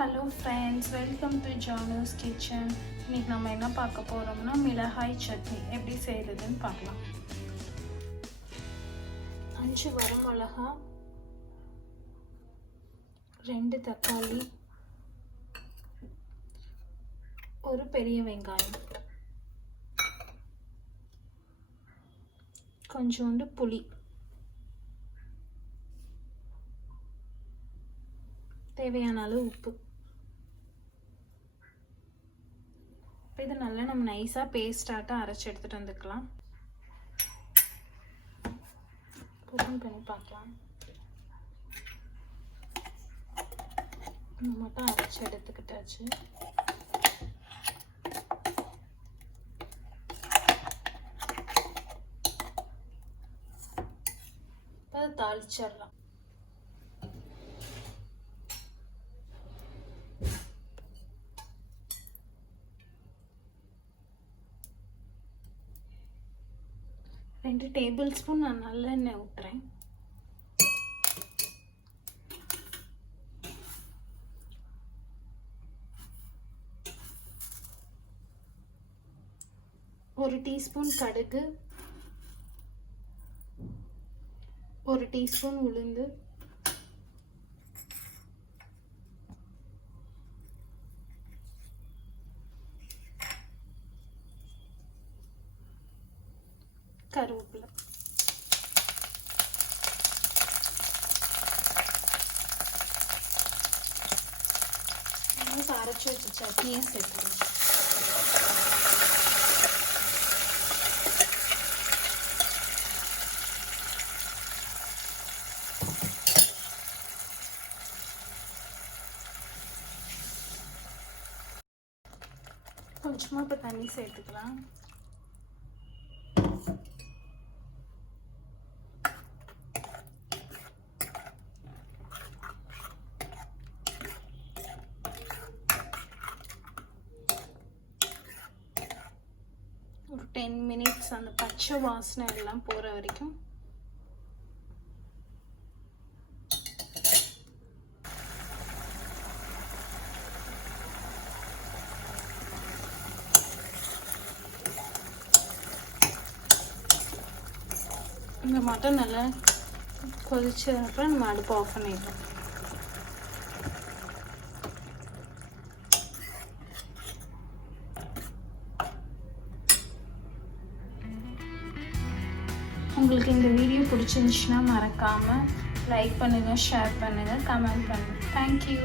Hello friends, welcome to Janu's kitchen. இன்றைக்கி நம்ம என்ன பார்க்க போகிறோம்னா மிளகாய் சட்னி எப்படி செய்கிறதுன்னு பார்க்கலாம். 5 வரமிளகா, 2 தக்காளி, ஒரு பெரிய வெங்காயம், கொஞ்சோண்டு புளி, தேவையான அளவு உப்பு. இது நல்லா நம்ம நைஸாக பேஸ்டாட்டம் அரைச்சி எடுத்துகிட்டு வந்துக்கலாம். ஓப்பன் பண்ணி பார்க்கலாம். மட்டும் அரைச்சி எடுத்துக்கிட்டாச்சு. அதை தாளிச்சிடலாம். ரெண்டு டேபிள் ஸ்பூன் நான் நல்லெண்ணெய் ஊற்றுறேன். ஒரு டீஸ்பூன் கடுகு, ஒரு டீஸ்பூன் உளுந்து, கருவேப்பிலை, அரைச்சி வச்ச சட்னியை சேர்த்துக்கலாம். கொஞ்சமாக இப்போ தண்ணி சேர்த்துக்கலாம். ஒரு 10 மினிட்ஸ் அந்த பச்சை வாசனை எல்லாம் போகிற வரைக்கும் இந்த மட்டும் நல்லா கொதிச்சதுக்கப்புறம் நம்ம அடுப்பு ஆஃப் பண்ணிடலாம். உங்களுக்கு இந்த வீடியோ பிடிச்சிருந்துச்சுன்னா மறக்காமல் லைக் பண்ணுங்கள், ஷேர் பண்ணுங்கள், கமெண்ட் பண்ணுங்கள். தேங்க்யூ.